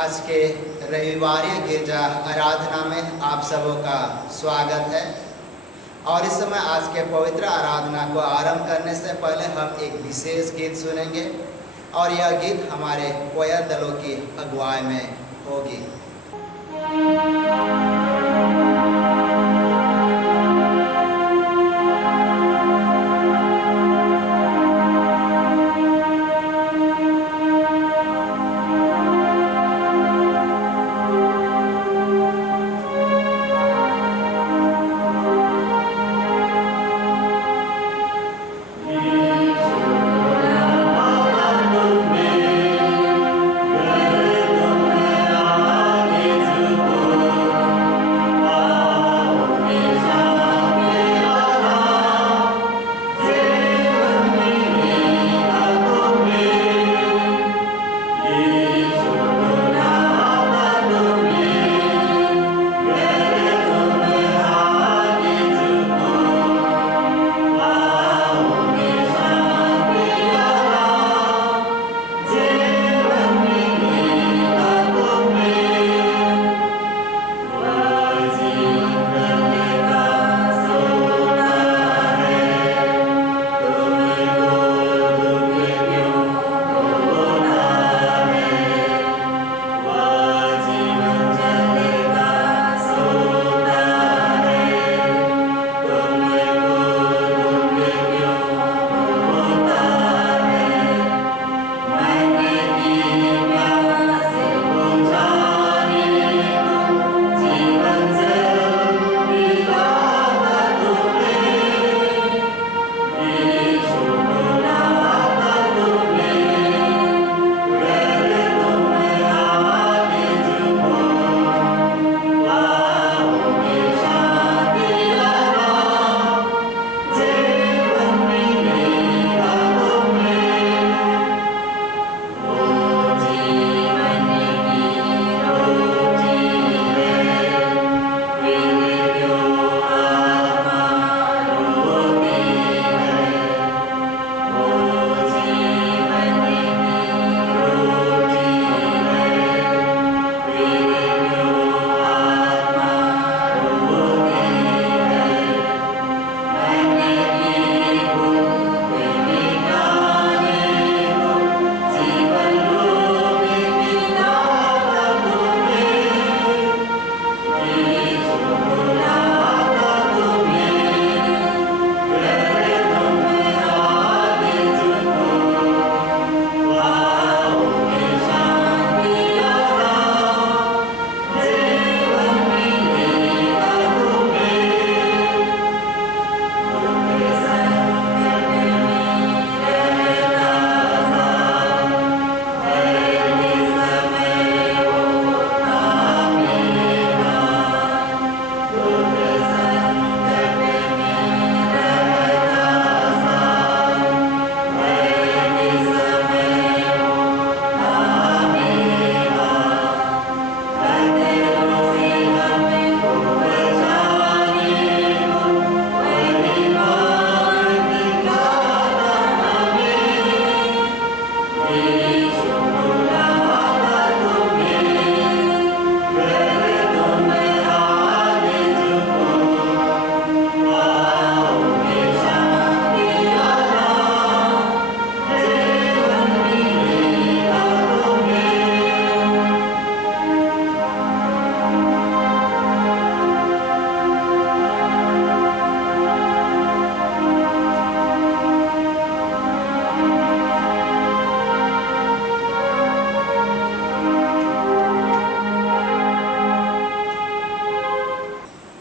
आज के रविवारीय गिरजा आराधना में आप सबों का स्वागत है। और इस समय आज के पवित्र आराधना को आरंभ करने से पहले हम एक विशेष गीत सुनेंगे और यह गीत हमारे कोयर दलों की अगुवाई में होगी।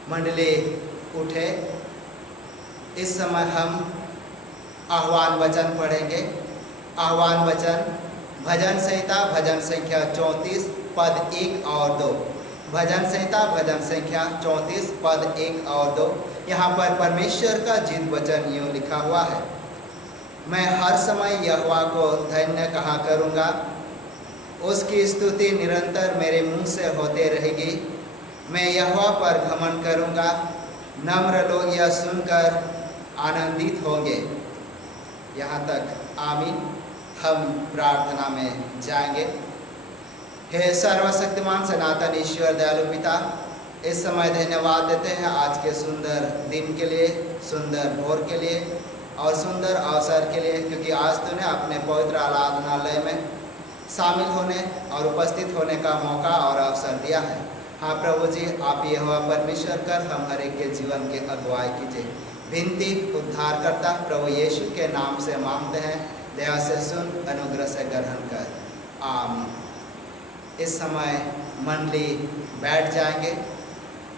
मंडली उठे। इस समय हम आह्वान वचन पढ़ेंगे। आह्वान वचन भजन संहिता भजन संख्या 34 पद 1 और 2। भजन संहिता भजन संख्या 34 पद 1 और 2। यहाँ पर परमेश्वर का जीवित वचन यूँ लिखा हुआ है, मैं हर समय यहोवा को धन्य कहा करूँगा, उसकी स्तुति निरंतर मेरे मुंह से होते रहेगी। मैं यहोवा पर घमंड करूँगा, नम्र लोग यह सुनकर आनंदित होंगे। यहाँ तक आमीन। हम प्रार्थना में जाएंगे। हे सर्वशक्तिमान सनातन ईश्वर दयालु पिता, इस समय धन्यवाद देते हैं आज के सुंदर दिन के लिए, सुंदर भोर के लिए और सुंदर अवसर के लिए, क्योंकि आज तूने अपने पवित्र आराधनालय में शामिल होने और उपस्थित होने का मौका और अवसर दिया है। हाँ प्रभु जी, आप यहोवा परमेश्वर कर हम हर एक के जीवन की अगुवाई कीजिए। विनती उद्धारकर्ता प्रभु यीशु के नाम से मांगते हैं, दया से सुन, अनुग्रह से ग्रहण कर, आमीन। इस समय मंडली बैठ जाएंगे।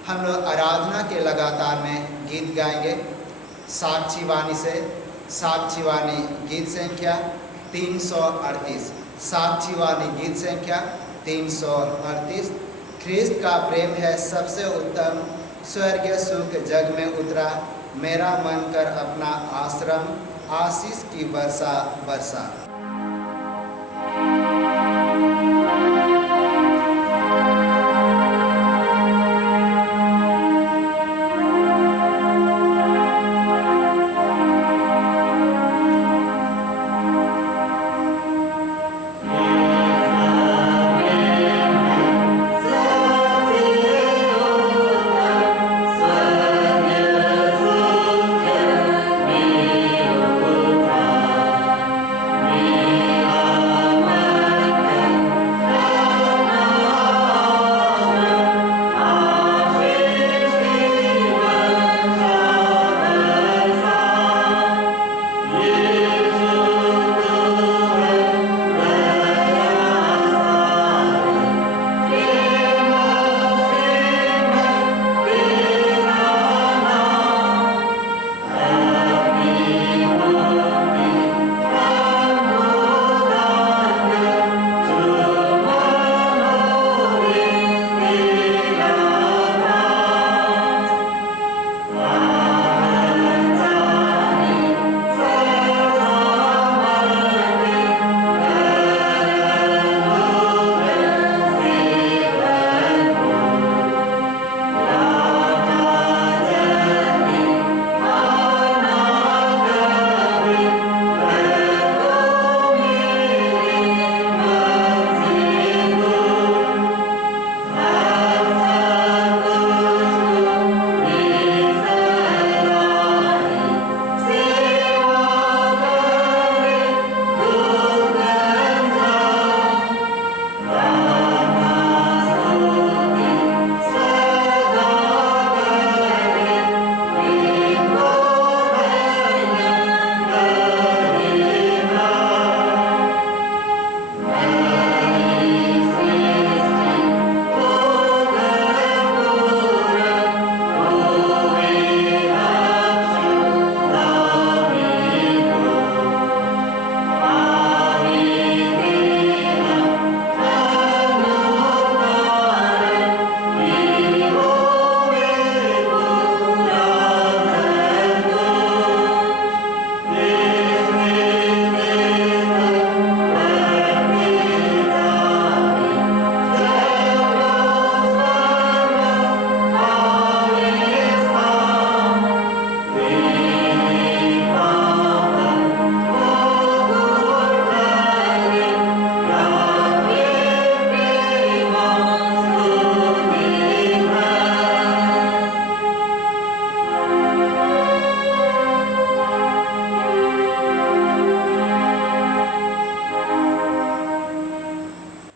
हम लोग आराधना के लगातार में गीत गाएंगे साक्षी वाणी से। साक्षी वाणी गीत संख्या 338, साक्षी वाणी गीत संख्या 338। ख्रिस्त का प्रेम है सबसे उत्तम, स्वर्गीय सुख जग में उतरा, मेरा मन कर अपना आश्रम, आशीष की वर्षा वर्षा।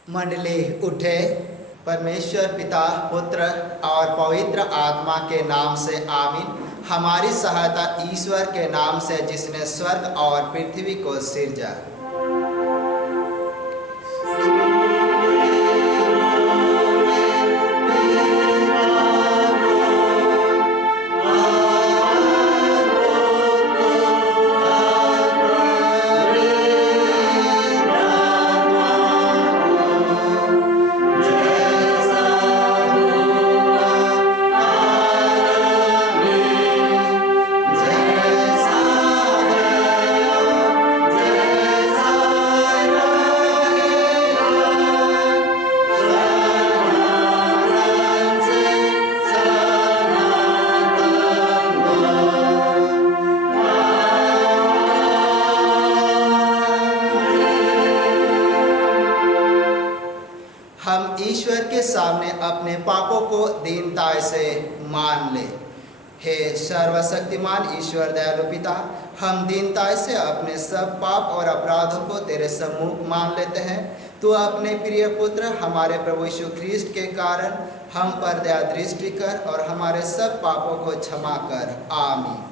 मंडली उठे। परमेश्वर पिता, पुत्र और पवित्र आत्मा के नाम से आमीन। हमारी सहायता ईश्वर के नाम से जिसने स्वर्ग और पृथ्वी को सिरजा। ईश्वर के सामने अपने पापों को दीनता से मान ले। हे सर्वशक्तिमान ईश्वर दयालु पिता, हम दीनता से अपने सब पाप और अपराधों को तेरे सम्मुख मान लेते हैं। तू अपने प्रिय पुत्र हमारे प्रभु यीशु ख्रीस्ट के कारण हम पर दया दृष्टि कर और हमारे सब पापों को क्षमा कर। आमीन।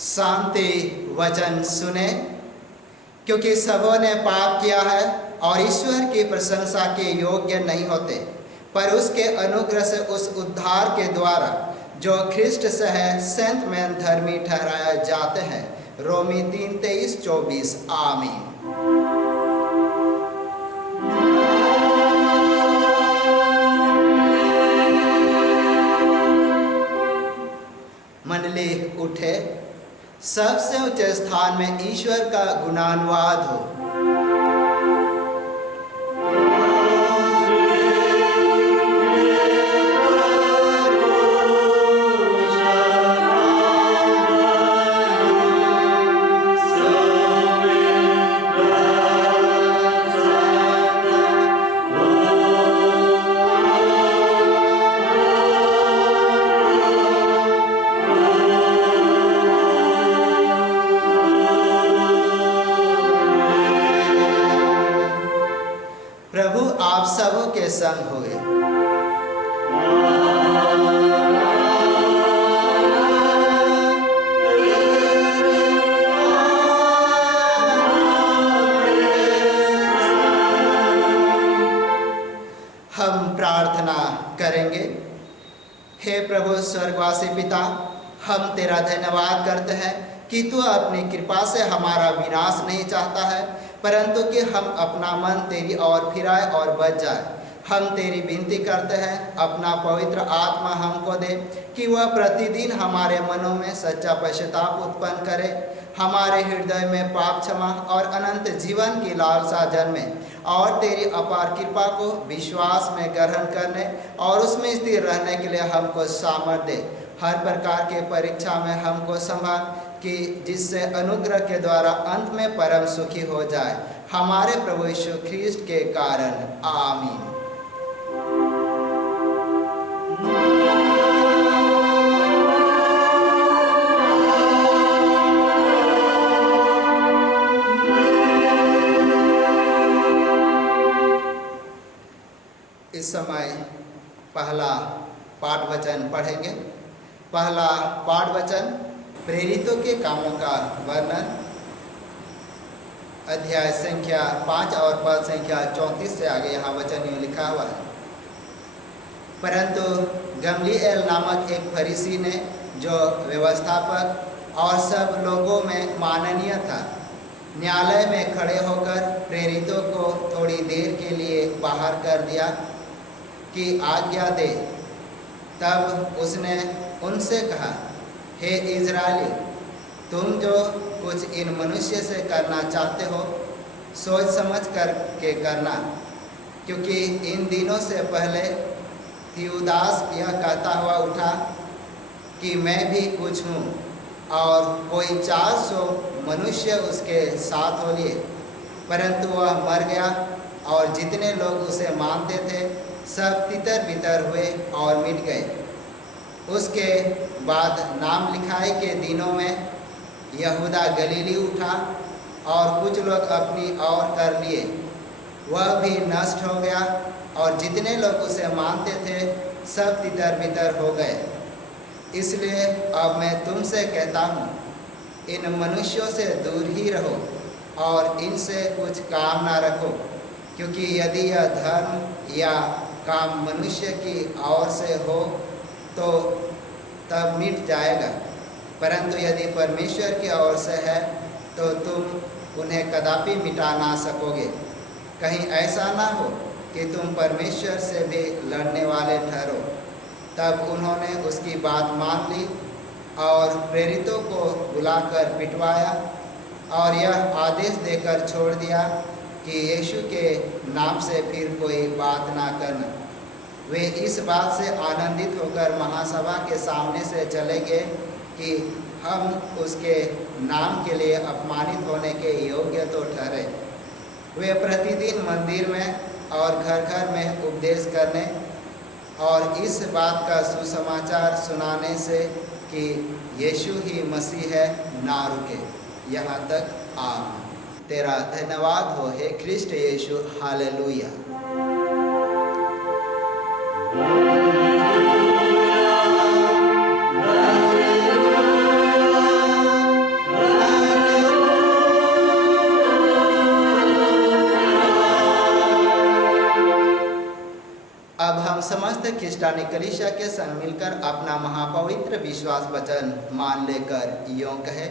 शांति वचन सुने। क्योंकि सबों ने पाप किया है और ईश्वर की प्रशंसा के योग्य नहीं होते, पर उसके अनुग्रह से उस उद्धार के द्वारा जो ख्रिस्ट से है संत में धर्मी ठहराया जाते हैं। रोमी 3:23-24। आमीन। मंडली उठे, सबसे ऊंचे स्थान में ईश्वर का गुणानुवाद हो। प्रभु आप सबों के संग होए। हम प्रार्थना करेंगे। हे प्रभु स्वर्गवासी पिता, हम तेरा धन्यवाद करते हैं कि तू अपनी कृपा से हमारा विनाश नहीं चाहता है, परंतु कि हम अपना मन तेरी ओर फिराए और बच जाए। हम तेरी विनती करते हैं, अपना पवित्र आत्मा हमको दे कि वह प्रतिदिन हमारे मनों में सच्चा पश्चाताप उत्पन्न करे, हमारे हृदय में पाप क्षमा और अनंत जीवन की लालसा जन्मे, और तेरी अपार कृपा को विश्वास में ग्रहण करने और उसमें स्थिर रहने के लिए हमको सामर्थ्य दे। हर प्रकार के परीक्षा में हमको संभाल कि जिससे अनुग्रह के द्वारा अंत में परम सुखी हो जाए, हमारे प्रभु यीशु ख्रीस्ट के कारण। आमीन। इस समय पहला पाठ वचन पढ़ेंगे। पहला पाठ वचन प्रेरितों के कामों का वर्णन, अध्याय संख्या 5 और पद संख्या 34 से आगे यहाँ वचन यूँ लिखा हुआ है। परंतु गमलीएल नामक एक फरीसी ने, जो व्यवस्थापक और सब लोगों में माननीय था, न्यायालय में खड़े होकर प्रेरितों को थोड़ी देर के लिए बाहर कर दिया कि आज्ञा दे। तब उसने उनसे कहा, हे इज़राइली, तुम जो कुछ इन मनुष्य से करना चाहते हो, सोच समझ कर के करना, क्योंकि इन दिनों से पहले थियूदास यह कहता हुआ उठा कि मैं भी कुछ हूँ, और कोई 400 मनुष्य उसके साथ हो लिए, परंतु वह मर गया और जितने लोग उसे मानते थे सब तितर बितर हुए और मिट गए। उसके बाद नाम लिखाई के दिनों में यहूदा गलीली उठा और कुछ लोग अपनी ओर कर लिए, वह भी नष्ट हो गया और जितने लोग उसे मानते थे सब तितर बितर हो गए। इसलिए अब मैं तुमसे कहता हूँ, इन मनुष्यों से दूर ही रहो और इनसे कुछ काम ना रखो, क्योंकि यदि यह धर्म या काम मनुष्य की ओर से हो तो तब मिट जाएगा, परंतु यदि परमेश्वर की ओर से है तो तुम उन्हें कदापि मिटा ना सकोगे। कहीं ऐसा ना हो कि तुम परमेश्वर से भी लड़ने वाले ठहरो। तब उन्होंने उसकी बात मान ली और प्रेरितों को बुलाकर पिटवाया और यह आदेश देकर छोड़ दिया कि यीशु के नाम से फिर कोई बात ना करना। वे इस बात से आनंदित होकर महासभा के सामने से चले गए कि हम उसके नाम के लिए अपमानित होने के योग्य तो ठहरे। वे प्रतिदिन मंदिर में और घर घर में उपदेश करने और इस बात का सुसमाचार सुनाने से कि यीशु ही मसीह है ना रुके, यहाँ तक आमीन। तेरा धन्यवाद हो हे ख्रिस्ट यीशु, हालेलुया। अब हम समस्त ख्रिस्टानी कलीसिया के संग मिलकर अपना महापवित्र विश्वास वचन मान लेकर यों कहे,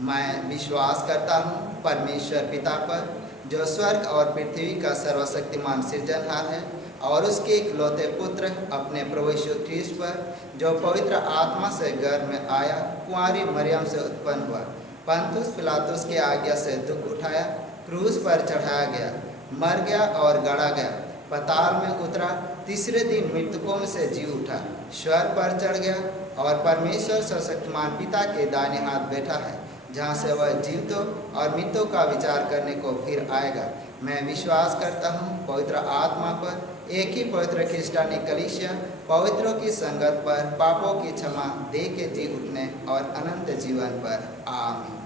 मैं विश्वास करता हूँ परमेश्वर पिता पर, जो स्वर्ग और पृथ्वी का सर्वशक्तिमान सृजनहार है, और उसके इकलौते पुत्र अपने प्रभु यीशु ख्रीस्त पर, जो पवित्र आत्मा से गर्भ में आया, कुंवारी मरियम से उत्पन्न हुआ, पंतुस पिलातुस के आज्ञा से दुख उठाया, क्रूस पर चढ़ाया गया, मर गया और गड़ा गया, पाताल में उतरा, तीसरे दिन मृतकों में से जी उठा, स्वर्ग पर चढ़ गया और परमेश्वर सर्वशक्तिमान पिता के दाहिने हाथ बैठा है, जहाँ से वह जीवितों और मृतों का विचार करने को फिर आएगा। मैं विश्वास करता हूँ पवित्र आत्मा पर, एक ही पवित्र ख्रिस्टानी कलीसिया, पवित्रों की संगत पर, पापों की क्षमा दे के जी उठने और अनंत जीवन पर, आमीन।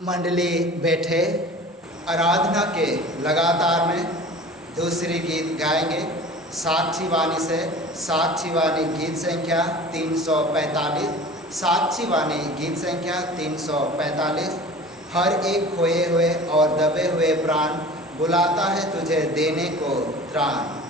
मंडली बैठे आराधना के लगातार में दूसरी गीत गाएंगे। साक्षी वाणी से साक्षी वाणी गीत संख्या 345, साक्षी वाणी गीत संख्या 345। हर एक खोए हुए और दबे हुए प्राण बुलाता है तुझे देने को त्राण।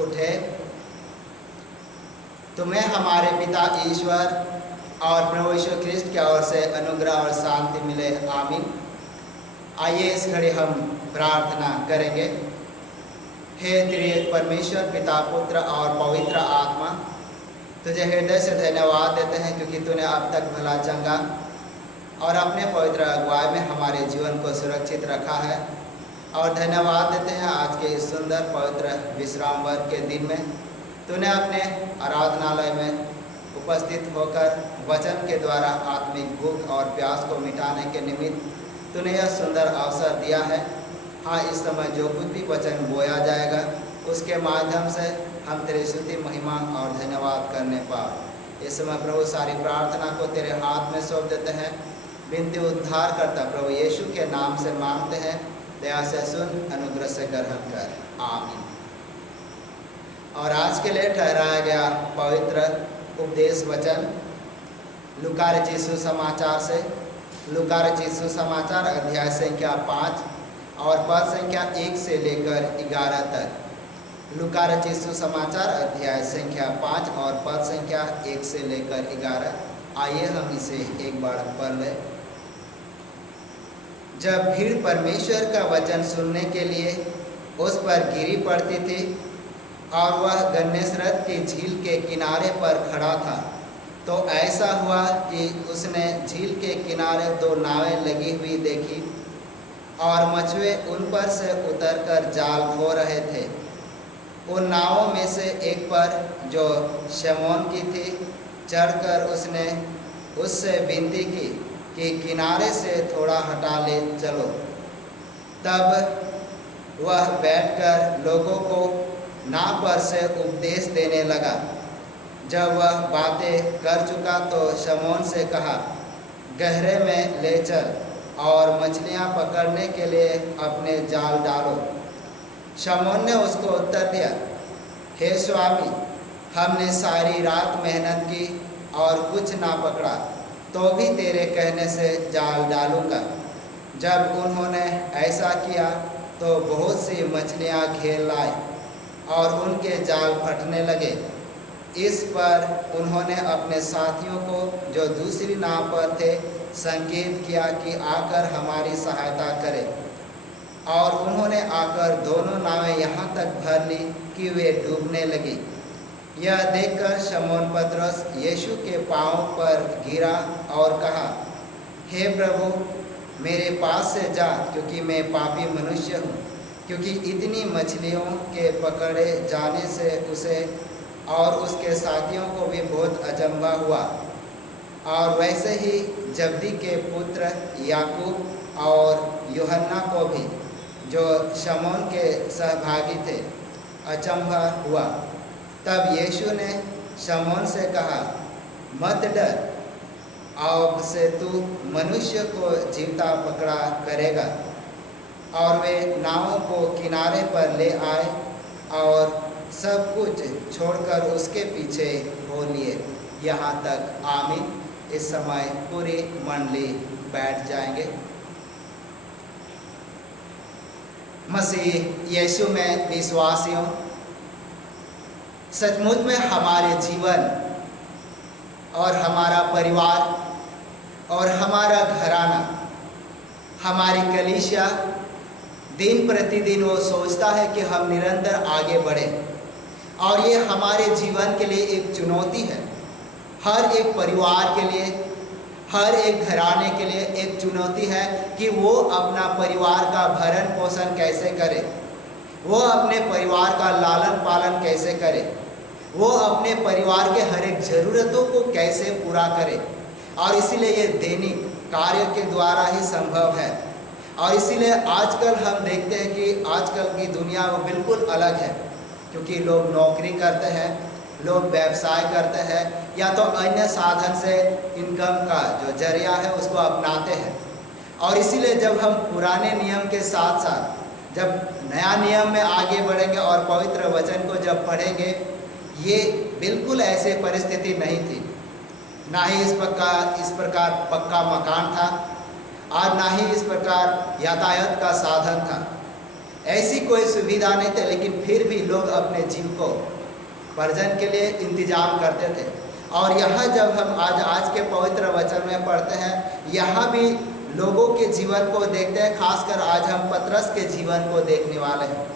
उठे। तुम्हें हमारे पिता ईश्वर और प्रभु यीशु ख्रिस्ट की ओर से अनुग्रह और शांति मिले, आमीन। आइए इस घड़ी हम प्रार्थना करेंगे। हे त्रिएक परमेश्वर, पिता, पुत्र और पवित्र आत्मा, तुझे हृदय से धन्यवाद देते हैं क्योंकि तूने अब तक भला चंगा और अपने पवित्र अगुवाई में हमारे जीवन को सुरक्षित रखा है। और धन्यवाद देते हैं आज के इस सुंदर पवित्र विश्राम वर्ग के दिन में तूने अपने आराधनालय में उपस्थित होकर वचन के द्वारा आत्मिक भूख और प्यास को मिटाने के निमित्त तूने यह सुंदर अवसर दिया है। हाँ, इस समय जो कुछ भी वचन बोया जाएगा उसके माध्यम से हम तेरी स्तुति, महिमा और धन्यवाद करने पाओ। इस समय प्रभु सारी प्रार्थना को तेरे हाथ में सौंप देते हैं। विनती उद्धार करता प्रभु यीशु के नाम से मांगते हैं, दया से सुन, अनुग्रह से ग्रहण कर, आमीन। और आज के लिए ठहराया गया पवित्र उपदेश वचन लूका रचित सुसमाचार से, लूका रचित सुसमाचार अध्याय संख्या 5 और पद संख्या 1 से लेकर 11 तक। लूका रचित सुसमाचार अध्याय संख्या 5 और पद संख्या 1 से लेकर 11। आइए हम इसे एक बार पढ़ लें। जब भीड़ परमेश्वर का वचन सुनने के लिए उस पर गिरी पड़ती थी और वह गन्नेसरत की झील के किनारे पर खड़ा था, तो ऐसा हुआ कि उसने झील के किनारे 2 नावें लगी हुई देखी और मछुए उन पर से उतरकर जाल धो रहे थे। उन नावों में से एक पर, जो शमौन की थी, चढ़कर उसने उससे विनती की कि किनारे से थोड़ा हटा ले चलो। तब वह बैठकर लोगों को नाव पर से उपदेश देने लगा। जब वह बातें कर चुका तो शमौन से कहा, गहरे में ले चल और मछलियां पकड़ने के लिए अपने जाल डालो। शमौन ने उसको उत्तर दिया, हे स्वामी, हमने सारी रात मेहनत की और कुछ ना पकड़ा, तो भी तेरे कहने से जाल डालूंगा। जब उन्होंने ऐसा किया तो बहुत सी मछलियां घेर लाए और उनके जाल फटने लगे। इस पर उन्होंने अपने साथियों को जो दूसरी नाव पर थे संकेत किया कि आकर हमारी सहायता करें, और उन्होंने आकर दोनों नावें यहाँ तक भर ली कि वे डूबने लगी। यह देखकर शमौन पतरस यीशु के पांवों पर गिरा और कहा, हे प्रभु, मेरे पास से जा, क्योंकि मैं पापी मनुष्य हूँ। क्योंकि इतनी मछलियों के पकड़े जाने से उसे और उसके साथियों को भी बहुत अचंभा हुआ। और वैसे ही जब्दी के पुत्र याकूब और यूहन्ना को भी, जो शमौन के सहभागी थे, अचंभा हुआ। तब यीशु ने शमौन से कहा, मत डर, अब से तू मनुष्य को जीवता पकड़ा करेगा। और वे नावों को किनारे पर ले आए और सब कुछ छोड़कर उसके पीछे हो लिए। यहाँ तक, आमीन। इस समय पूरी मंडली बैठ जाएंगे। मसीह यीशु में विश्वासियों, सचमुच में हमारे जीवन और हमारा परिवार और हमारा घराना, हमारी कलीसिया, दिन प्रतिदिन वो सोचता है कि हम निरंतर आगे बढ़ें। और ये हमारे जीवन के लिए एक चुनौती है। हर एक परिवार के लिए, हर एक घराने के लिए एक चुनौती है कि वो अपना परिवार का भरण पोषण कैसे करे, वो अपने परिवार का लालन पालन कैसे करे, वो अपने परिवार के हर एक ज़रूरतों को कैसे पूरा करे। और इसीलिए ये दैनिक कार्य के द्वारा ही संभव है। और इसीलिए आजकल हम देखते हैं कि आजकल की दुनिया वो बिल्कुल अलग है, क्योंकि लोग नौकरी करते हैं, लोग व्यवसाय करते हैं, या तो अन्य साधन से इनकम का जो जरिया है उसको अपनाते हैं। और इसीलिए जब हम पुराने नियम के साथ साथ जब नया नियम में आगे बढ़ेंगे और पवित्र वचन को जब पढ़ेंगे, ये बिल्कुल ऐसे परिस्थिति नहीं थी। ना ही इस प्रकार पक्का मकान था और ना ही इस प्रकार यातायात का साधन था। ऐसी कोई सुविधा नहीं थी, लेकिन फिर भी लोग अपने जीविकोपार्जन के लिए इंतजाम करते थे। और यहाँ जब हम आज के पवित्र वचन में पढ़ते हैं, यहाँ भी लोगों के जीवन को देखते हैं। खासकर आज हम पतरस के जीवन को देखने वाले हैं।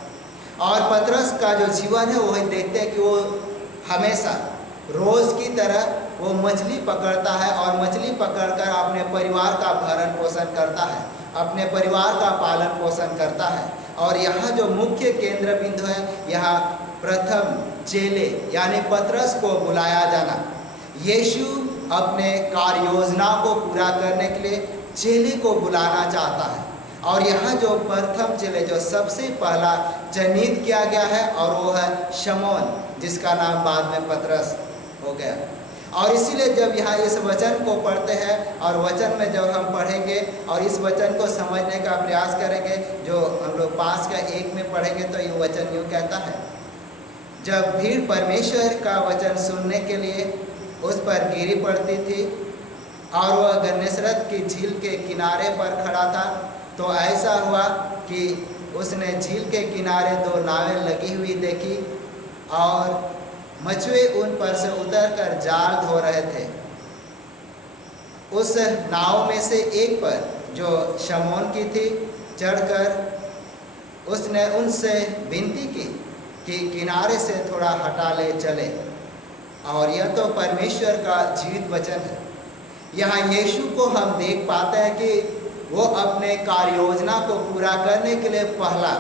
और पतरस का जो जीवन है वो देखते हैं कि वो हमेशा रोज़ की तरह वो मछली पकड़ता है और मछली पकड़कर अपने परिवार का भरण पोषण करता है, अपने परिवार का पालन पोषण करता है। और यहाँ जो मुख्य केंद्र बिंदु है, यहाँ प्रथम चेले यानी पतरस को बुलाया जाना। यीशु अपने कार्य योजना को पूरा करने के लिए चेले को बुलाना चाहता है। और यहाँ जो प्रथम चेले जो सबसे पहला चयनित किया गया है, और वो है शमौन, जिसका नाम बाद में पतरस हो गया। और इसीलिए जब यहाँ इस वचन को पढ़ते हैं और वचन में जब हम पढ़ेंगे और इस वचन को समझने का प्रयास करेंगे, जो हम लोग 5:1 में पढ़ेंगे, तो ये वचन यूँ कहता है, जब भीड़ परमेश्वर का वचन सुनने के लिए उस पर गिरी पड़ती थी और वह गन्नेसरत की झील के किनारे पर खड़ा था, तो ऐसा हुआ कि उसने झील के किनारे 2 नावें लगी हुई देखी और मछुए उन पर से उतरकर जाल धो रहे थे। उस नाव में से एक पर, जो शमौन की थी, चढ़कर उसने उनसे विनती की कि किनारे से थोड़ा हटा ले चले। और यह तो परमेश्वर का जीवित वचन है। यहाँ यीशु को हम देख पाते हैं कि वो अपने कार्य योजना को पूरा करने के लिए पहला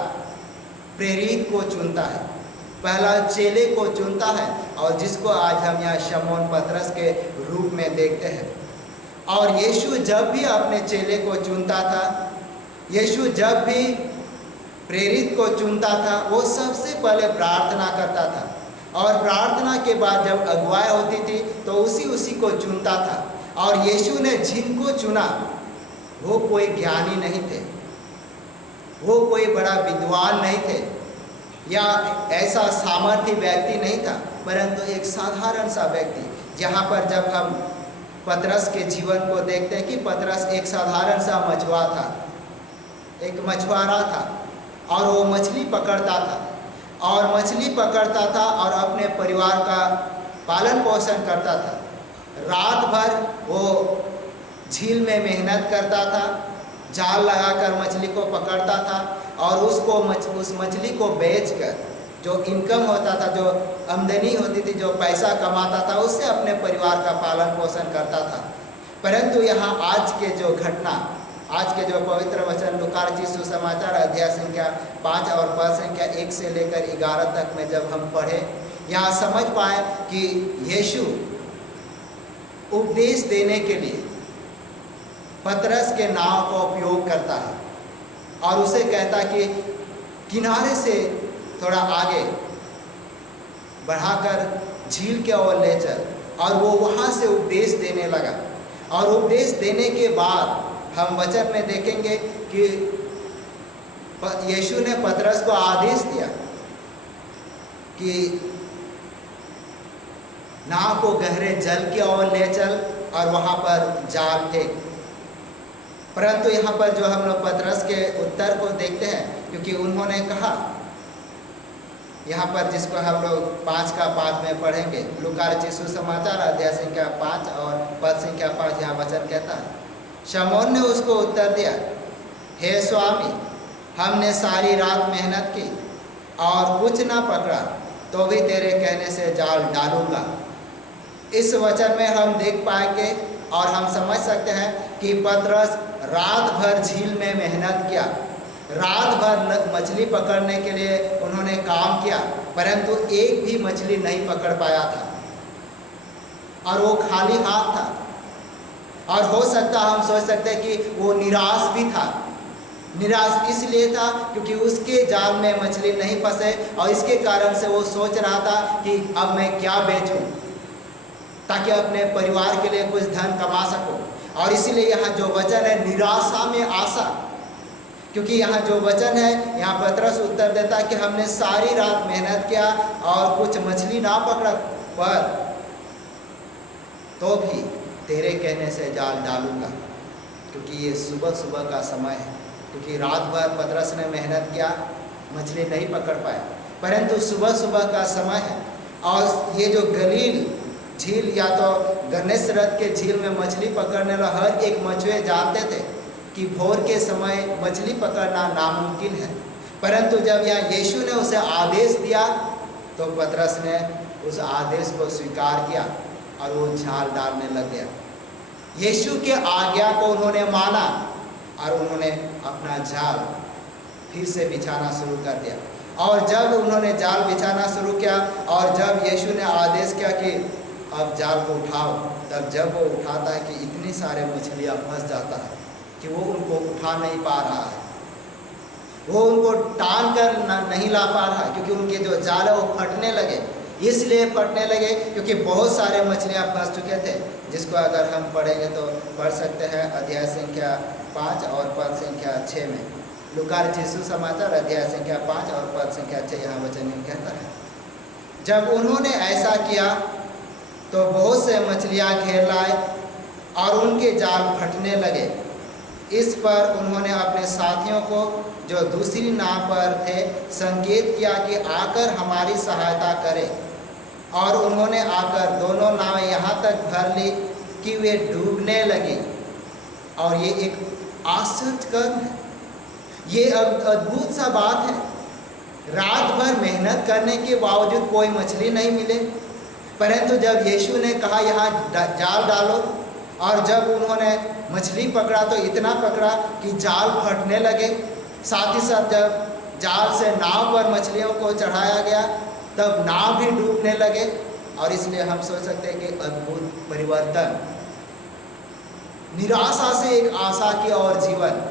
प्रेरित को चुनता है, पहला चेले को चुनता है, और जिसको आज हम यहाँ शमौन पतरस के रूप में देखते हैं। और यीशु जब भी अपने चेले को चुनता था, यीशु जब भी प्रेरित को चुनता था, वो सबसे पहले प्रार्थना करता था। और प्रार्थना के बाद जब अगुवाई होती थी तो उसी को चुनता था। और यीशु ने जिनको चुना वो कोई ज्ञानी नहीं थे, वो कोई बड़ा विद्वान नहीं थे, या ऐसा सामर्थ्य व्यक्ति नहीं था, परंतु एक साधारण सा व्यक्ति। जहाँ पर जब हम पतरस के जीवन को देखते हैं कि पतरस एक साधारण सा मछुआ था, एक मछुआरा था, और वो मछली पकड़ता था और मछली पकड़ता था और अपने परिवार का पालन पोषण करता था। रात भर वो झील में मेहनत करता था, जाल लगाकर मछली को पकड़ता था, और उस मछली को बेचकर जो इनकम होता था, जो आमदनी होती थी, जो पैसा कमाता था, उससे अपने परिवार का पालन पोषण करता था। परंतु यहाँ आज के जो घटना, आज के जो पवित्र वचन लूका रचित सुसमाचार अध्याय संख्या 5 और पद संख्या 1 से लेकर 11 तक में जब हम पढ़े, यहाँ समझ पाए कि यीशु उपदेश देने के लिए पतरस के नाव का उपयोग करता है और उसे कहता कि किनारे से थोड़ा आगे बढ़ाकर झील के ओर ले चल। और वो वहाँ से उपदेश देने लगा। और उपदेश देने के बाद हम वचन में देखेंगे कि यीशु ने पतरस को आदेश दिया कि नाव को गहरे जल की ओर ले चल और वहाँ पर जाल फेंक। परंतु यहाँ पर जो हम लोग पतरस के उत्तर को देखते हैं, क्योंकि उन्होंने कहा, यहाँ पर जिसको हम लोग 5:5 में पढ़ेंगे, लूका रचित सुसमाचार अध्याय संख्या 5 और पद संख्या 5, यहाँ वचन कहता है, शमौन ने उसको उत्तर दिया, हे स्वामी, हमने सारी रात मेहनत की और कुछ ना पकड़ा, तो भी तेरे कहने से जाल डालूंगा। इस वचन में हम देख पाएंगे और हम समझ सकते हैं कि पतरस रात भर झील में मेहनत किया, रात भर मछली पकड़ने के लिए उन्होंने काम किया, परंतु एक भी मछली नहीं पकड़ पाया था और वो खाली हाथ था। और हो सकता हम सोच सकते हैं कि वो निराश भी था। निराश इसलिए था क्योंकि उसके जाल में मछली नहीं फंसे, और इसके कारण से वो सोच रहा था कि अब मैं क्या बेचूं ताकि अपने परिवार के लिए कुछ धन कमा सकूं। और इसीलिए यहाँ जो वचन है, निराशा में आशा, क्योंकि यहाँ जो वचन है, यहाँ पतरस उत्तर देता है कि हमने सारी रात मेहनत किया और कुछ मछली ना पकड़ा, पर तो भी तेरे कहने से जाल डालूंगा। क्योंकि ये सुबह सुबह का समय है, क्योंकि रात भर पतरस ने मेहनत किया मछली नहीं पकड़ पाए। परंतु सुबह सुबह का समय है और ये जो गलील झील या तो गन्नेसरत के झील में मछली पकड़ने वाला हर एक मछुए जानते थे कि भोर के समय मछली पकड़ना नामुमकिन है। परंतु जब यहाँ यीशु ने उसे आदेश दिया तो पतरस ने उस आदेश को स्वीकार किया और वो जाल डालने लग गया। यीशु के आज्ञा को उन्होंने माना और उन्होंने अपना जाल फिर से बिछाना शुरू कर दिया। और जब उन्होंने जाल बिछाना शुरू किया और जब यीशु ने आदेश किया कि अब जाल को उठाओ, तब जब वो उठाता है कि इतनी सारे मछलियाँ फंस जाता है कि वो उनको उठा नहीं पा रहा है, वो उनको टान कर नहीं ला पा रहा है, क्योंकि उनके जो जाल है वो फटने लगे। इसलिए फटने लगे क्योंकि बहुत सारे मछलियाँ फंस चुके थे, जिसको अगर हम पढ़ेंगे तो पढ़ सकते हैं अध्याय संख्या 5 और पद संख्या 6 में। लूका रचित सुसमाचार अध्याय संख्या 5 और पद संख्या 6 यहाँ वचन में कहता है, जब उन्होंने ऐसा किया तो बहुत से मछलियाँ घेर लाए और उनके जाल फटने लगे। इस पर उन्होंने अपने साथियों को जो दूसरी नाव पर थे संकेत किया कि आकर हमारी सहायता करें, और उन्होंने आकर दोनों नावें यहाँ तक भर ली कि वे डूबने लगी। और ये एक आश्चर्य कर्म है, ये अद्भुत सा बात है। रात भर मेहनत करने के बावजूद कोई मछली नहीं मिले, परंतु जब यीशु ने कहा यहाँ जाल डालो, और जब उन्होंने मछली पकड़ा तो इतना पकड़ा कि जाल फटने लगे। साथ ही साथ जब जाल से नाव पर मछलियों को चढ़ाया गया तब नाव भी डूबने लगे। और इसलिए हम सोच सकते हैं कि अद्भुत परिवर्तन, निराशा से एक आशा की और जीवन,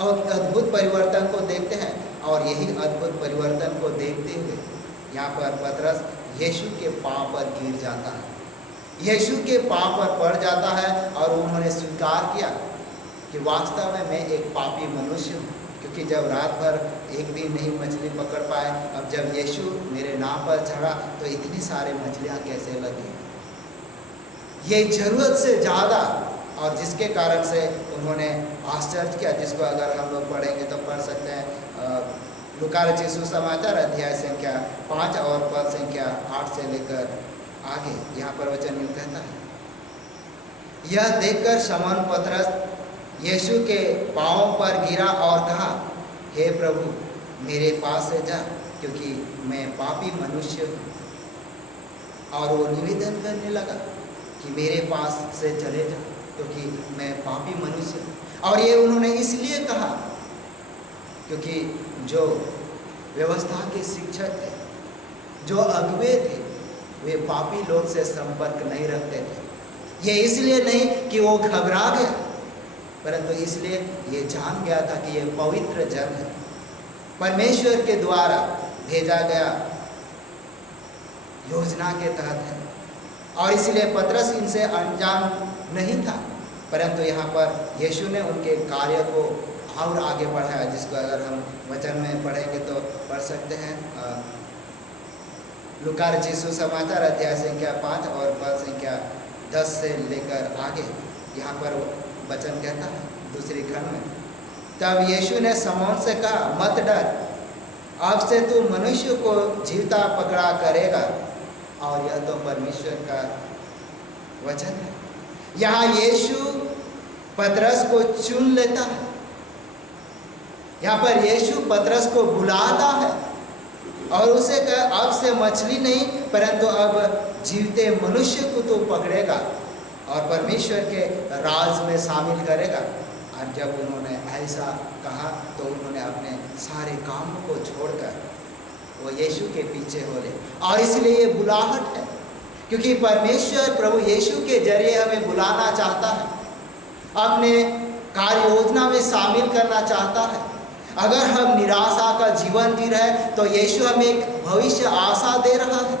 और अद्भुत परिवर्तन को देखते हैं। और यही अद्भुत परिवर्तन को देखते हुए यहाँ पर पतरस यीशु के पाँव पर गिर जाता है, यीशु के पाँव पर पड़ जाता है और उन्होंने स्वीकार किया कि वास्तव में मैं एक पापी मनुष्य हूँ, क्योंकि जब रात भर एक दिन नहीं मछली पकड़ पाए, अब जब यीशु मेरे नाव पर चढ़ा तो इतनी सारे मछलियाँ कैसे लगी, ये ज़रूरत से ज़्यादा, और जिसके कारण से उन्होंने आश्चर्य किया, जिसको अगर हम लोग पढ़ेंगे तो पढ़ सकते हैं लूका रचित सुसमाचार अध्याय संख्या 5 और पद संख्या 8 से लेकर आगे। यहाँ पर वचन यूँ कहता है, यह देखकर शमौन पतरस यीशु के पाँव पर गिरा और कहा, हे प्रभु मेरे पास से जा, क्योंकि मैं पापी मनुष्य हूँ। और वो निवेदन करने लगा कि मेरे पास से चले जा, क्योंकि मैं पापी मनुष्य हूँ। और ये उन्होंने इसलिए कहा क्योंकि जो व्यवस्था के शिक्षक थे, जो अगुवे थे, वे पापी लोग से संपर्क नहीं रखते थे। ये इसलिए नहीं कि वो घबरा गया, परंतु इसलिए ये जान गया था कि ये पवित्र जन है, परमेश्वर के द्वारा भेजा गया योजना के तहत है। और इसलिए पतरस इनसे अनजान नहीं था, परंतु यहाँ पर यीशु ने उनके कार्य को और आगे बढ़ाया, जिसको अगर हम वचन में पढ़ेंगे तो पढ़ सकते हैं लूका रचित सुसमाचार अध्याय संख्या 5 और पद संख्या 10 से लेकर आगे। यहाँ पर वचन कहता है दूसरी खंड में, तब यीशु ने शमौन से कहा, मत डर, अब से तू मनुष्य को जीवता पकड़ा करेगा। और यह तो परमेश्वर का वचन है। यहाँ यीशु पतरस को चुन लेता है, यहाँ पर यीशु पतरस को बुलाता है और उसे कहा, अब से मछली नहीं परंतु अब जीवते मनुष्य को तो पकड़ेगा और परमेश्वर के राज में शामिल करेगा। और जब उन्होंने ऐसा कहा तो उन्होंने अपने सारे कामों को छोड़कर वो यीशु के पीछे हो गए। और इसलिए ये बुलाहट है, क्योंकि परमेश्वर प्रभु यीशु के जरिए हमें बुलाना चाहता है, अपने कार्य योजना में शामिल करना चाहता है। अगर हम निराशा का जीवन जी रहे तो यीशु हमें एक भविष्य आशा दे रहा है,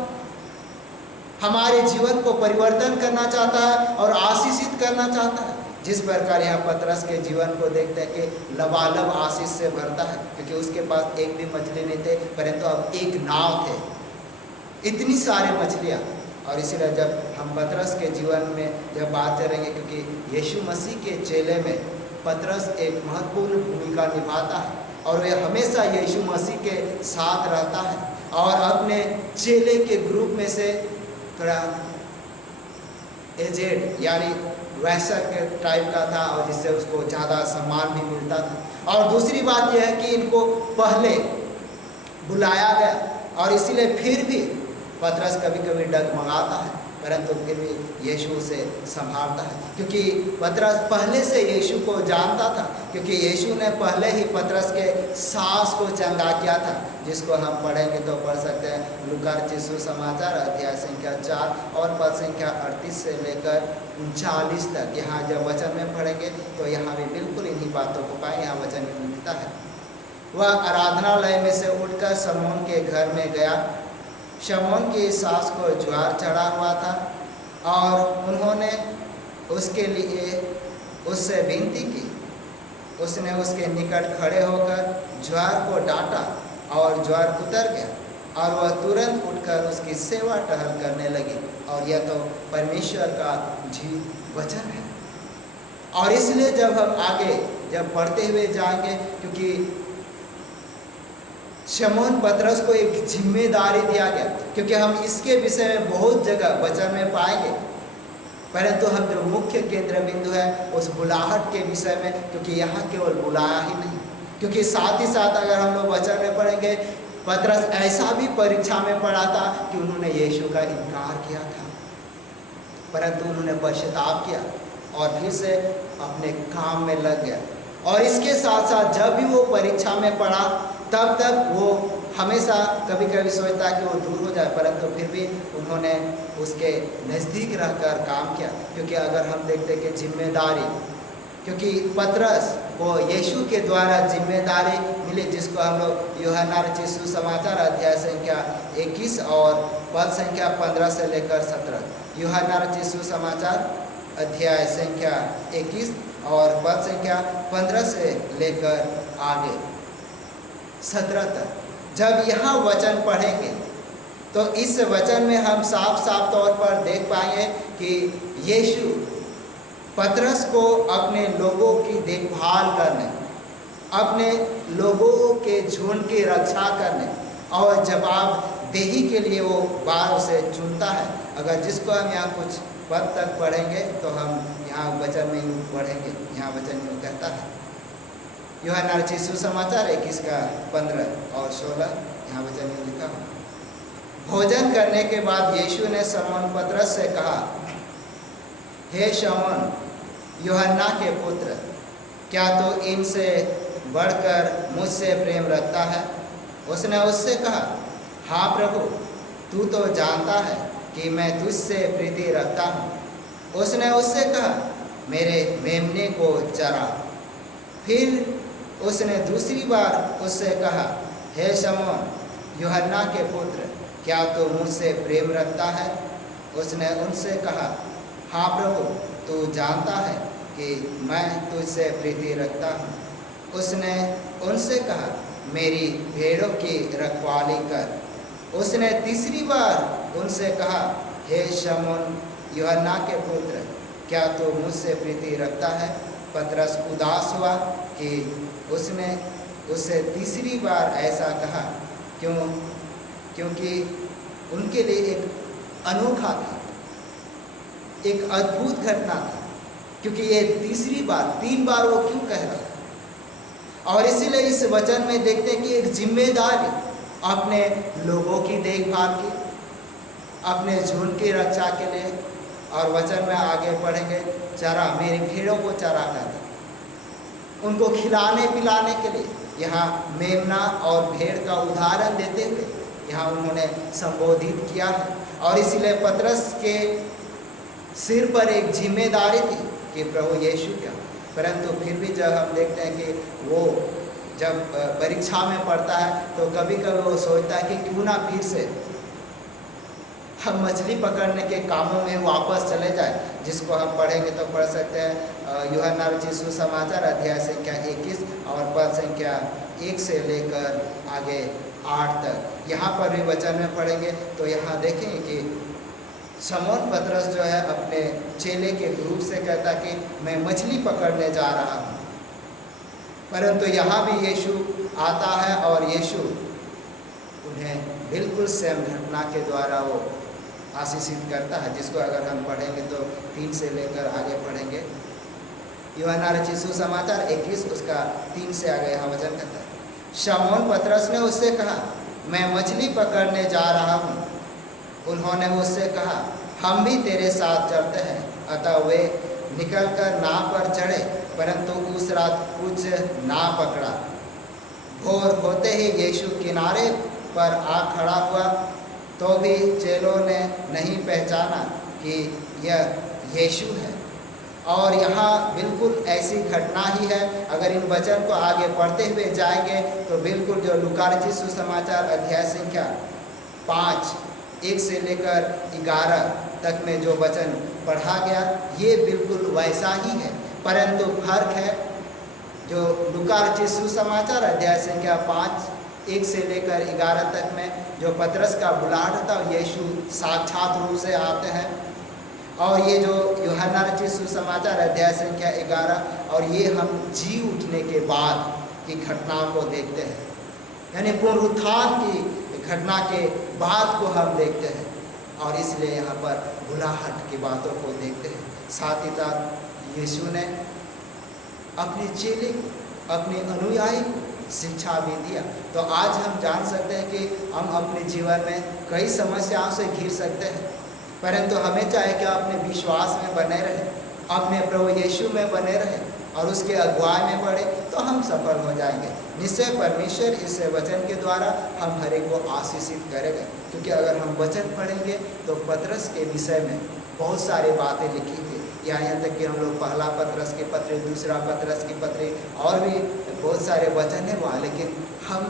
हमारे जीवन को परिवर्तन करना चाहता है और आशीषित करना चाहता है। जिस प्रकार यहाँ पतरस के जीवन को देखते हैं कि लबालब आशीष से भरता है, क्योंकि उसके पास एक भी मछली नहीं थे, परंतु अब एक नाव थे, इतनी सारी मछलियाँ। और इसीलिए जब हम पतरस के जीवन में जब बात करेंगे, क्योंकि यीशु मसीह के चेले में पतरस एक महत्वपूर्ण भूमिका निभाता है, और वे हमेशा यीशु मसीह के साथ रहता है और अपने चेले के ग्रुप में से थोड़ा एजेड यानी वैसा के टाइप का था और जिससे उसको ज़्यादा सम्मान भी मिलता था। और दूसरी बात यह है कि इनको पहले बुलाया गया और इसीलिए फिर भी पतरस कभी कभी डगमगाता है, परंतु फिर भी यीशु उसे संभालता है, क्योंकि पतरस पहले से यीशु को जानता था, क्योंकि यीशु ने पहले ही पतरस के सास को चंगा किया था, जिसको हम पढ़ेंगे तो पढ़ सकते हैं लूका सुसमाचार अध्याय संख्या 4 और पद संख्या 38 से लेकर 39 तक। यहाँ जब वचन में पढ़ेंगे तो यहाँ भी बिल्कुल इन्हीं बातों को पाए। यहाँ वचन में लिखता है, वह आराधनालय में से उठकर शमौन के घर में गया। शमौन की सास को ज्वर चढ़ा हुआ था और उन्होंने उसके लिए उससे विनती की। उसने उसके निकट खड़े होकर ज्वर को डांटा और ज्वर उतर गया और वह तुरंत उठकर उसकी सेवा टहल करने लगी। और यह तो परमेश्वर का जीवित वचन है। और इसलिए जब हम आगे जब पढ़ते हुए जाएंगे, क्योंकि शमौन पतरस को एक जिम्मेदारी दिया गया, क्योंकि हम इसके विषय में बहुत जगह वचन में पाएंगे, परंतु हम जो मुख्य केंद्र बिंदु है उस बुलाहट के विषय में, क्योंकि यहाँ केवल बुलाया ही नहीं, क्योंकि साथ ही साथ अगर हम लोग वचन में पढ़ेंगे पतरस ऐसा भी परीक्षा में पड़ा था कि उन्होंने यीशु का इनकार किया था, परंतु उन्होंने पश्चाताप किया और फिर से अपने काम में लग गया। और इसके साथ साथ जब भी वो परीक्षा में पड़ा तब तक वो हमेशा कभी कभी सोचता है कि वो दूर हो जाए, परंतु फिर भी उन्होंने उसके नज़दीक रहकर काम किया। क्योंकि अगर हम देखते कि जिम्मेदारी, क्योंकि पतरस को यीशु के द्वारा जिम्मेदारी मिली, जिसको हम लोग यूहन्ना रचित सुसमाचार अध्याय संख्या 21 और पद संख्या 15 से लेकर 17। यूहन्ना रचित सुसमाचार अध्याय संख्या 21 और पद संख्या 15 से लेकर आगे 17 तक। जब यहाँ वचन पढ़ेंगे तो इस वचन में हम साफ साफ तौर पर देख पाएंगे कि यीशु पतरस को अपने लोगों की देखभाल करने, अपने लोगों के झुंड की रक्षा करने और जवाबदेही के लिए वो बार उसे चुनता है। अगर जिसको हम यहाँ कुछ पद तक पढ़ेंगे तो हम यहाँ वचन में यूँ पढ़ेंगे। यहाँ वचन यूँ कहता है, यूहन्ना रचित सुसमाचार 21 का 15 और 16, यहाँ वचन में लिखा हो, भोजन करने के बाद यीशु ने शमौन पतरस से कहा, हे शमौन यूहन्ना के पुत्र, क्या तू इनसे बढ़कर मुझसे प्रेम रखता है? उसने उससे कहा, हाँ प्रभु, तू तो जानता है कि मैं तुझसे प्रीति रखता हूँ। उसने उससे कहा, मेरे मेमने को चरा। फिर उसने दूसरी बार उससे कहा, हे शमौन यूहन्ना के पुत्र, क्या तू मुझसे प्रेम रखता है? उसने उनसे कहा, हाँ प्रभु, तू जानता है कि मैं तुझसे प्रीति रखता हूँ। उसने उनसे कहा, मेरी भेड़ों की रखवाली कर। उसने तीसरी बार उनसे कहा, हे शमौन यूहन्ना के पुत्र, क्या तू मुझसे प्रीति रखता है? पतरस उदास हुआ कि उसने उससे तीसरी बार ऐसा कहा, क्योंकि उनके लिए एक अनोखा था, एक अद्भुत घटना था, क्योंकि ये तीसरी बार, 3 बार वो क्यों कह रहा था। और इसीलिए इस वचन में देखते हैं कि एक जिम्मेदारी अपने लोगों की देखभाल की, अपने झुंड की रक्षा के लिए। और वचन में आगे पढ़ेंगे, चरा, मेरी भेड़ों को चरा कर, उनको खिलाने पिलाने के लिए। यहाँ मेमना और भेड़ का उदाहरण देते हुए यहाँ उन्होंने संबोधित किया है। और इसलिए पतरस के सिर पर एक जिम्मेदारी थी कि प्रभु यीशु क्या, परंतु फिर भी जब हम देखते हैं कि वो जब परीक्षा में पढ़ता है तो कभी कभी वो सोचता है कि क्यों ना फिर से हम मछली पकड़ने के कामों में वापस चले जाए, जिसको हम पढ़ेंगे तो पढ़ सकते हैं यूहन्ना रचित सुसमाचार अध्याय संख्या 21 और पद संख्या 1 से लेकर आगे 8 तक। यहाँ पर भी वचन में पढ़ेंगे तो यहाँ देखेंगे कि शमौन पतरस जो है अपने चेले के ग्रुप से कहता कि मैं मछली पकड़ने जा रहा हूँ, परंतु यहाँ भी यीशु आता है और यीशु उन्हें बिल्कुल सेम घटना के द्वारा वो आशीषित करता है, जिसको अगर हम पढ़ेंगे तो 3 से लेकर आगे पढ़ेंगे। यूहन्ना रचित सुसमाचार 21 उसका 3 से आगे यहाँ वचन कहता है। शमौन पतरस ने उससे कहा, मैं मछली पकड़ने जा रहा हूँ। उन्होंने उससे कहा, हम भी तेरे साथ चलते हैं। अतः वे निकलकर नाव पर चढ़े, परंतु उस रात कुछ ना पकड़ा। भोर होते ही यीशु किनारे पर आ खड़ा हुआ, तो भी चेलों ने नहीं पहचाना कि यह यीशु है। और यहाँ बिल्कुल ऐसी घटना ही है। अगर इन वचन को आगे पढ़ते हुए जाएंगे तो बिल्कुल जो लूका रचित सुसमाचार अध्याय संख्या 5 1 से लेकर 11 तक में जो वचन पढ़ा गया, ये बिल्कुल वैसा ही है, परंतु फर्क है जो लूका रचित सुसमाचार अध्याय संख्या 5 1 से लेकर 11 तक में जो पतरस का बुलाहट था, यीशु साक्षात रूप से आते हैं। और ये जो यूहन्ना रचित सुसमाचार अध्याय संख्या 11, और ये हम जी उठने के बाद की घटनाओं को देखते हैं, यानी पुनरुत्थान की घटना के बाद को हम देखते हैं। और इसलिए यहाँ पर बुलाहट की बातों को देखते हैं। साथ ही साथ यीशु ने अपने चेले को, अपने अनुयायी को शिक्षा भी दिया। तो आज हम जान सकते हैं कि हम अपने जीवन में कई समस्याओं से घिर सकते हैं, परंतु हमें चाहे कि अपने विश्वास में बने रहें, अपने प्रभु यीशु में बने रहें और उसके अगुवाई में बढ़े, तो हम सफल हो जाएंगे। निश्चय परमेश्वर इस वचन के द्वारा हम हर एक को आशीषित करेगा, क्योंकि अगर हम वचन पढ़ेंगे तो पतरस के विषय में बहुत सारी बातें लिखी थी। यहाँ तक कि हम लोग पहला पतरस की पत्री, दूसरा पतरस की पत्री और भी बहुत सारे वचन हैं वहाँ, लेकिन हम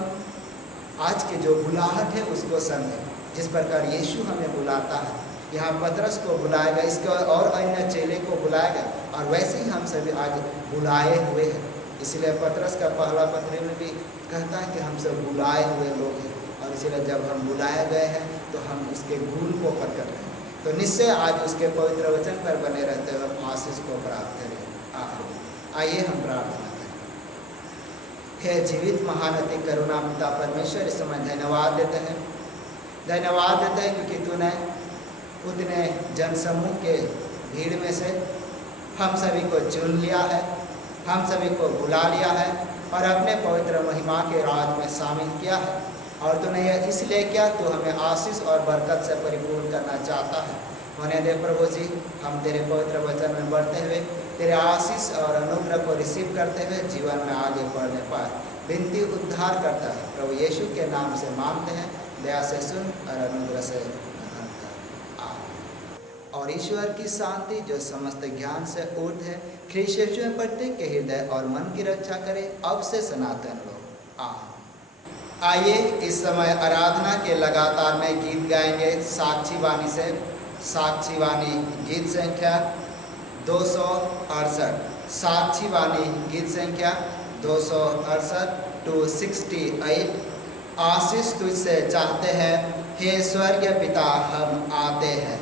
आज के जो बुलाहट है उसको समझें। जिस प्रकार यीशु हमें बुलाता है, यहाँ पतरस को बुलाएगा, इसके और अन्य चेले को बुलाएगा, और वैसे ही हम सभी आज बुलाए हुए हैं। इसलिए पतरस का पहला पत्र में भी कहता है कि हम सब बुलाए हुए लोग हैं, और इसलिए जब हम बुलाए गए हैं तो हम उसके गुण को प्रकट करें। तो निश्चय आज उसके पवित्र वचन पर बने रहते हुए हम आशीष को प्राप्त करें। आइए हम प्रार्थना करें। हे जीवित महान अति करुणा पिता परमेश्वर, इस समय धन्यवाद देते हैं, धन्यवाद देते हैं क्योंकि तूने उतने जनसमूह के भीड़ में से हम सभी को चुन लिया है, हम सभी को बुला लिया है और अपने पवित्र महिमा के राज में शामिल किया है। और तूने यह इसलिए किया, तू हमें आशीष और बरकत से परिपूर्ण करना चाहता है। होने दे प्रभु जी, हम तेरे पवित्र वचन में बढ़ते हुए तेरे आशीष और अनुग्रह को रिसीव करते हुए जीवन में आगे बढ़ने पाए। विनती उद्धार करता है प्रभु यीशु के नाम से मांगते हैं, दया से सुन और अनुग्रह से ग्रहण कर। आमीन। और ईश्वर की शांति जो समस्त ज्ञान से ऊर्ध्व है, ख्रीष्ट यीशु में प्रत्येक के हृदय और मन की रक्षा करे, अब से सनातन लोग। आमीन। आइए इस समय आराधना के लगातार में गीत गाएंगे साक्षी वाणी से। साक्षी वाणी गीत संख्या 268, साक्षी वाणी गीत संख्या 268 268। आशीष तुझसे चाहते हैं, हे स्वर्गीय पिता हम आते हैं।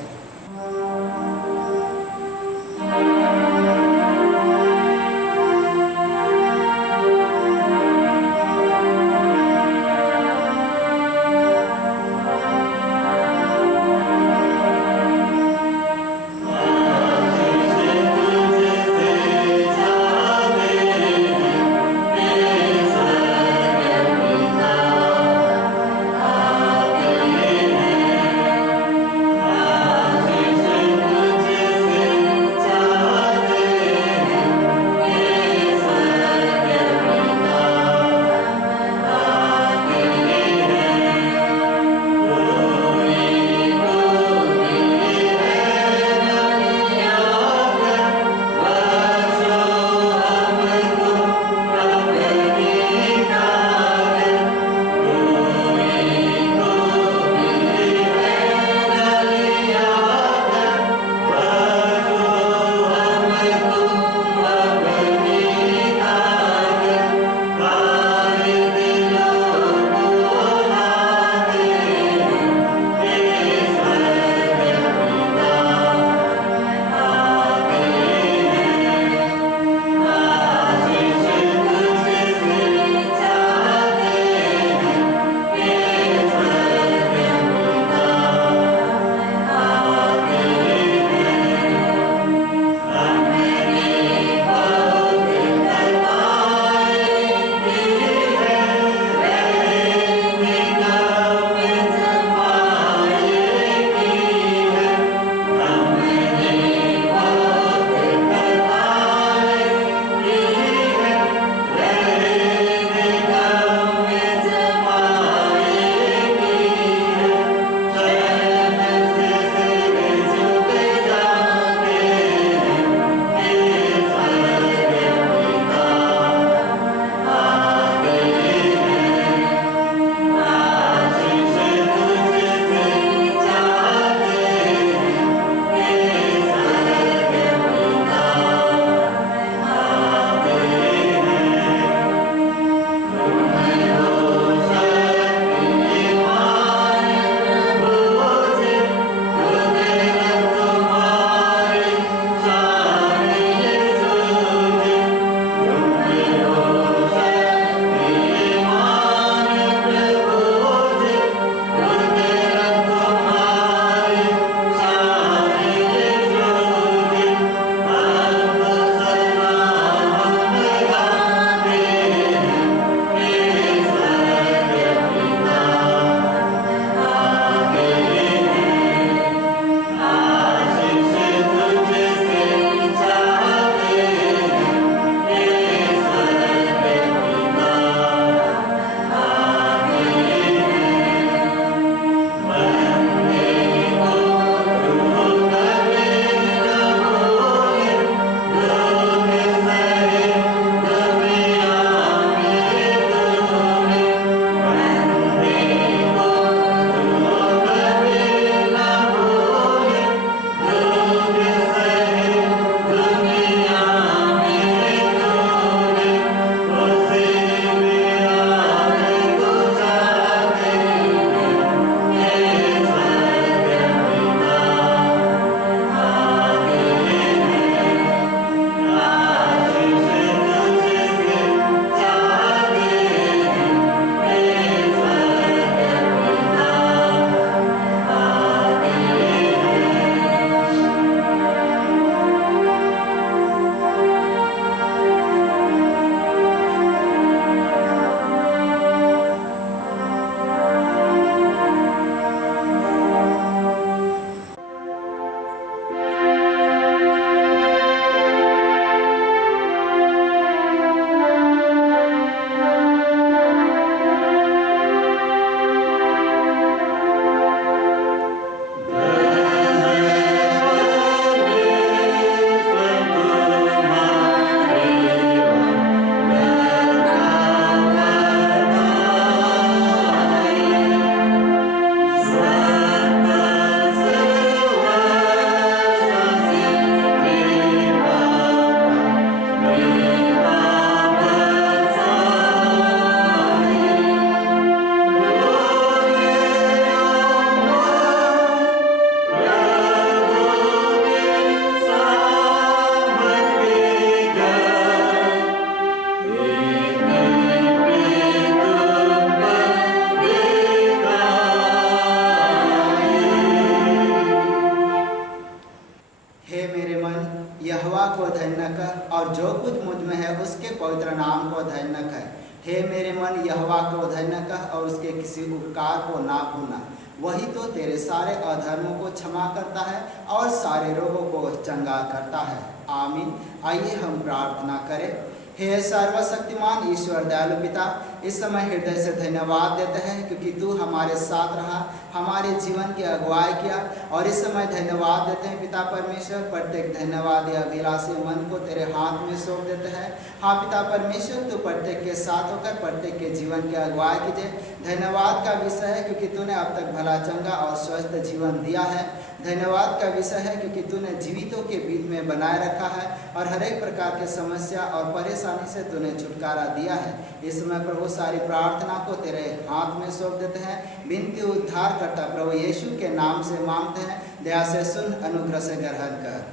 और जो कुछ मुझ में है उसके पवित्र नाम को धन्य कह। हे मेरे मन, यहोवा को धन्य कह और उसके किसी उपकार को ना भूलना। वही तो तेरे सारे अधर्मों को क्षमा करता है और सारे रोगों को चंगा करता है। आमीन। आइए हम प्रार्थना करें। हे सर्वशक्तिमान ईश्वर दयालु पिता, इस समय हृदय से धन्यवाद देते हैं क्योंकि तू हमारे साथ रहा, हमारे जीवन की अगुवाई किया। और इस समय धन्यवाद देते हैं पिता परमेश्वर, प्रत्येक धन्यवाद या अभिलाषी मन को तेरे हाथ में सौंप देते हैं। हाँ पिता परमेश्वर, तू प्रत्येक के साथ होकर प्रत्येक के जीवन की अगुवाई कीजिए। धन्यवाद का विषय है क्योंकि तूने अब तक भला चंगा और स्वस्थ जीवन दिया है। धन्यवाद का विषय है क्योंकि तूने जीवितों के बीच में बनाए रखा है और हर एक प्रकार की समस्या और परेशानी से तूने छुटकारा दिया है। इस समय प्रभु सारी प्रार्थना को तेरे हाथ में सौंप देते हैं। विनती उद्धार करता प्रभु यीशु के नाम से मांगते हैं, दया से सुन, अनुग्रह से ग्रहण कर।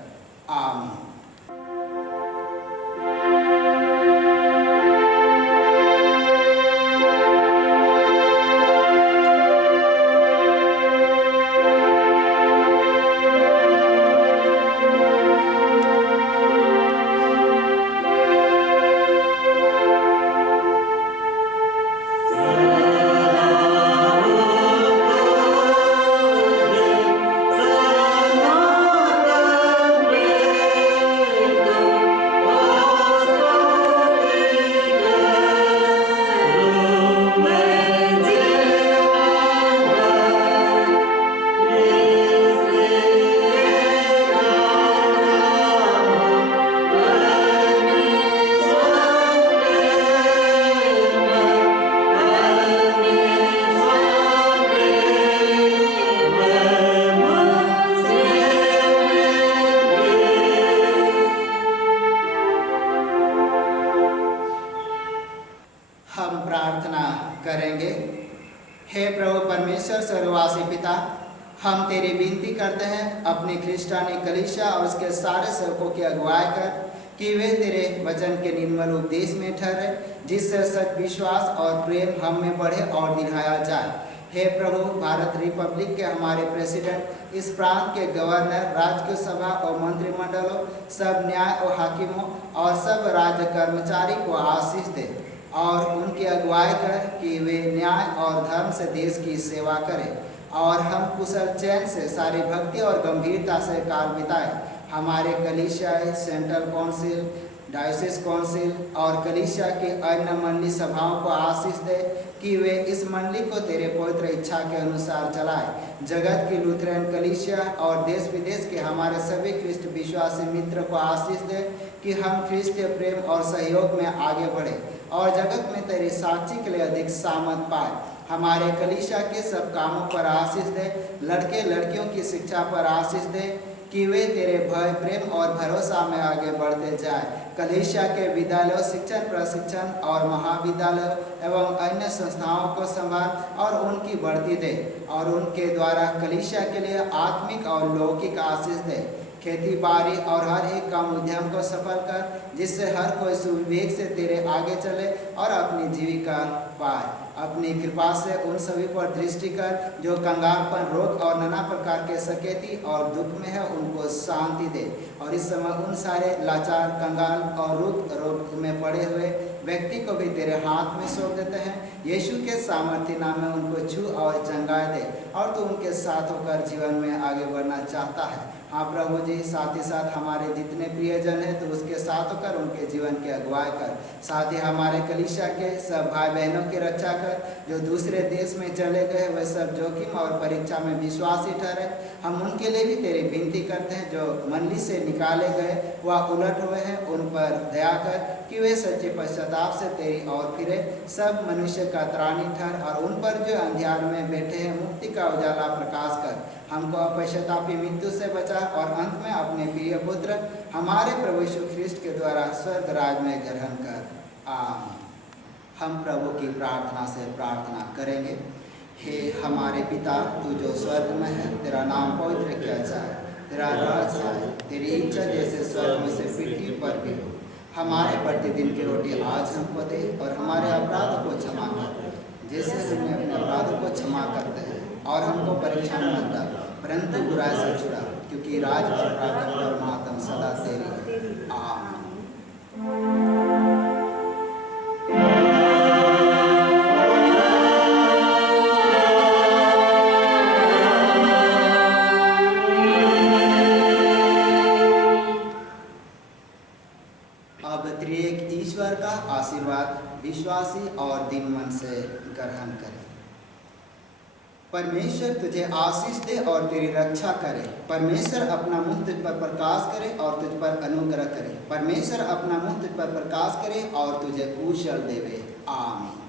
आमीन। करेंगे। हे प्रभु परमेश्वर सर्ववासी पिता, हम तेरी विनती करते हैं अपनी ख्रिस्तानी कलीसिया और उसके सारे सेवकों की अगुवाई कर कि वे तेरे वचन के निर्मल उपदेश में ठहरे, जिससे सच विश्वास और प्रेम हम में बढ़े और दिखाया जाए। हे प्रभु, भारत रिपब्लिक के हमारे प्रेसिडेंट, इस प्रांत के गवर्नर, राज्य सभा और मंत्रिमंडलों, सब न्याय और हाकिमों और सब राज्य कर्मचारी को आशीष दे और उनकी अगुवाई कर कि वे न्याय और धर्म से देश की सेवा करें और हम कुशल चैन से सारी भक्ति और गंभीरता से काल बिताएं। हमारे कलीसियाई, सेंट्रल काउंसिल, डायोसिस काउंसिल और कलीसिया की अन्य मंडली सभाओं को आशीष दे कि वे इस मंडली को तेरे पवित्र इच्छा के अनुसार चलाएं। जगत की लूथरन कलीसिया और देश विदेश के हमारे सभी ख्रिस्ट विश्वासी मित्र को आशीष दे कि हम ख्रिस्तीय प्रेम और सहयोग में आगे बढ़े और जगत में तेरी साक्षी के लिए अधिक सामर्थ पाए। हमारे कलीसिया के सब कामों पर आशीष दे, लड़के लड़कियों की शिक्षा पर आशीष दे कि वे तेरे भय, प्रेम और भरोसा में आगे बढ़ते जाए। कलीसिया के विद्यालयों, शिक्षण, प्रशिक्षण और महाविद्यालयों एवं अन्य संस्थाओं को संभाल और उनकी बढ़ती दे और उनके द्वारा कलीसिया के लिए आत्मिक और लौकिक आशीष दे। खेती बाड़ी और हर एक काम उद्यम को सफल कर, जिससे हर कोई सुविवेक से तेरे आगे चले और अपनी जीविका पाए। अपनी कृपा से उन सभी पर दृष्टि कर जो कंगालपन, रोग और नाना प्रकार के सकेती और दुख में है, उनको शांति दे। और इस समय उन सारे लाचार, कंगाल और रोग में पड़े हुए व्यक्ति को भी तेरे हाथ में सौंप देते हैं। यीशु के सामर्थ्य नाम में उनको छू और चंगाई दे और तू उनके साथ होकर जीवन में आगे बढ़ना चाहता है। हाँ प्रभु जी, साथ ही साथ हमारे जितने प्रियजन हैं तो उसके साथ होकर उनके जीवन की अगुवाई कर। साथ ही हमारे कलीसिया के सब भाई बहनों की रक्षा कर जो दूसरे देश में चले गए, वह सब जोखिम और परीक्षा में विश्वासी ठहरे। हम उनके लिए भी तेरी विनती करते हैं जो मंडली से निकाले गए वह उलट हुए हैं, उन पर दया कर कि वे सच्चे पश्चाताप से तेरी ओर फिरे। सब मनुष्य का त्राणी ठहर और उन पर जो अंधियार में बैठे हैं मुक्ति का उजाला प्रकाश कर। हमको अपश्चातापी मृत्यु से बचा और अंत में अपने प्रिय पुत्र हमारे प्रभु यीशु ख्रिस्ट के द्वारा स्वर्ग राज में ग्रहण कर। आमीन। हम प्रभु की प्रार्थना से प्रार्थना करेंगे। हे हमारे पिता, तू जो स्वर्ग में है, तेरा नाम पवित्र किया जाए, तेरा राज आए, तेरी इच्छा जैसे स्वर्ग में से पृथ्वी पर भी हो। हमारे प्रतिदिन की रोटी आज हमको दे और हमारे अपराधों को क्षमा कर जैसे हमने अपने अपराधों को क्षमा करते हैं, और हमको परीक्षा में मत डाल परंतु बुराई से छुड़ा, क्योंकि राज और ताकत और महात्म सदा तेरी है। आमीन। अब त्रिएक ईश्वर का आशीर्वाद विश्वासी और दिन मन से ग्रहण करें। परमेश्वर तुझे आशीष दे और तेरी रक्षा करे। परमेश्वर अपना मुंह तुझ पर प्रकाश करे और तुझ पर अनुग्रह करे। परमेश्वर अपना मुंह तुझ पर प्रकाश करे और तुझे कुशल देवे। आमीन।